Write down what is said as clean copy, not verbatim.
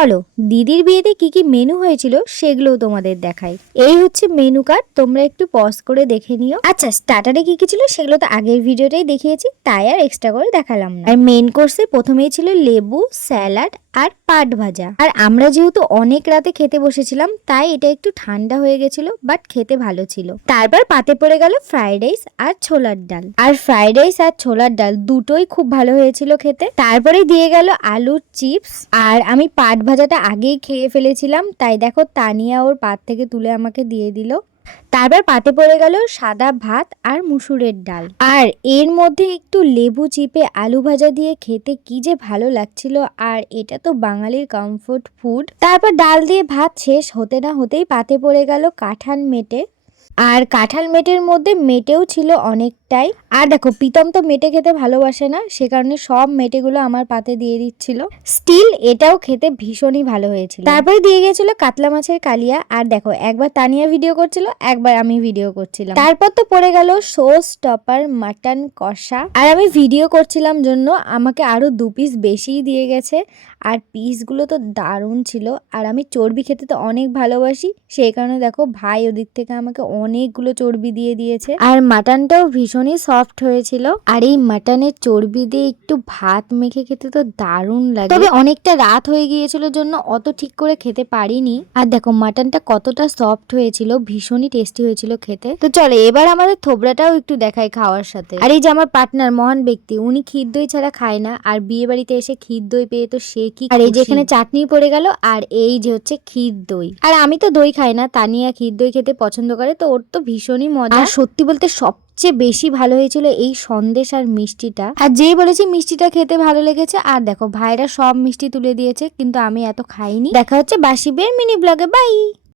চলো দিদির বিয়েতে কি কি মেনু হয়েছিল সেগুলোও তোমাদের দেখাই। এই হচ্ছে মেনু কার্ড, তোমরা একটু পজ করে দেখে নিও। আচ্ছা, স্টার্টারে কি কি ছিল সেগুলো তো আগের ভিডিওটাই দেখিয়েছি, তাই আর এক্সট্রা করে দেখালাম না। আর মেন কোর্সে প্রথমেই ছিল লেবু, স্যালাড আর পাট ভাজা। আর আমরা যেহেতু অনেক রাতে খেতে বসেছিলাম তাই এটা একটু ঠান্ডা হয়ে গেছিল, বাট খেতে ভালো ছিল। তারপর পাতে পড়ে গেল ফ্রাইড রাইস আর ছোলার ডাল। আর ফ্রাইড রাইস আর ছোলার ডাল দুটোই খুব ভালো হয়েছিল খেতে। তারপরে দিয়ে গেল আলুর চিপস, আর আমি পাট ভাজাটা আগেই খেয়ে ফেলেছিলাম, তাই দেখো তানিয়া ওর পাত থেকে তুলে আমাকে দিয়ে দিল। তারপর পাতে পড়ে গেল সাদা ভাত আর মুসুরের ডাল, আর এর মধ্যে একটু লেবু চিপে আলু ভাজা দিয়ে খেতে কি যে ভালো লাগছিল। আর এটা তো বাঙালির কমফোর্ট ফুড। তারপর ডাল দিয়ে ভাত শেষ হতে না হতেই পাতে পড়ে গেল কাঁঠাল মেটে, আর কাঁঠাল মেটের মধ্যে মেটেও ছিল অনেকটাই। আর দেখো প্রীতম তো মেটে খেতে ভালোবাসে না, সে কারণে সব মেটেগুলো আমার পাতে দিয়ে দিচ্ছিল। স্টিল এটাও খেতে ভীষণই ভালো হয়েছিল। তারপরে দিয়ে গেছিল কাতলা মাছের কালিয়া। আর দেখো একবার তানিয়া ভিডিও করছিল, একবার আমি ভিডিও করছিলাম। তারপর তো পড়ে গেল সোস টপার মাটন কষা, আর আমি ভিডিও করছিলাম জন্য আমাকে আরো 2 পিস বেশিই দিয়ে গেছে। আর পিসগুলো তো দারুণ ছিল, আর আমি চর্বি খেতে তো অনেক ভালোবাসি, সেই কারণে দেখো ভাই ওদিক থেকে আমাকে অনেকগুলো চর্বি দিয়ে দিয়েছে। আর মাটনটাও ভীষণই সফট হয়েছিল, আর এই মাটনের চর্বি দিয়ে একটু ভাত মেখে খেতে তো দারুণ লাগে। তবে অনেকটা রাত হয়ে গিয়েছিল জন্য অত ঠিক করে খেতে পারিনি। আর দেখো মাটনটা কতটা সফট হয়েছিল, ভীষণই টেস্টি হয়েছিল খেতে। তো চলো এবার আমাদের থোবড়াটাও একটু দেখাই খাওয়ার সাথে। আর এই যে আমার পার্টনার মহান ব্যক্তি, উনি ক্ষীর দই ছাড়া খায় না, আর বিয়ে বাড়িতে এসে ক্ষীর দই পেয়ে তো সে কি। আর এই যে এখানে চাটনি পড়ে গেল, আর এই যে হচ্ছে ক্ষীর দই। আর আমি তো দই খাই না, তানিয়া ক্ষীর দই খেতে পছন্দ করে, তো ওর তো ভীষণই মজা। আর সত্যি বলতে সবচেয়ে বেশি ভালো হয়েছিল এই সন্দেশ আর মিষ্টিটা। আর যেই বলেছি মিষ্টিটা খেতে ভালো লেগেছে। আর দেখো ভাইরা সব মিষ্টি তুলে দিয়েছে, কিন্তু আমি এত খাইনি। দেখা হচ্ছে বাসি বের মিনি ব্লগে, বাই।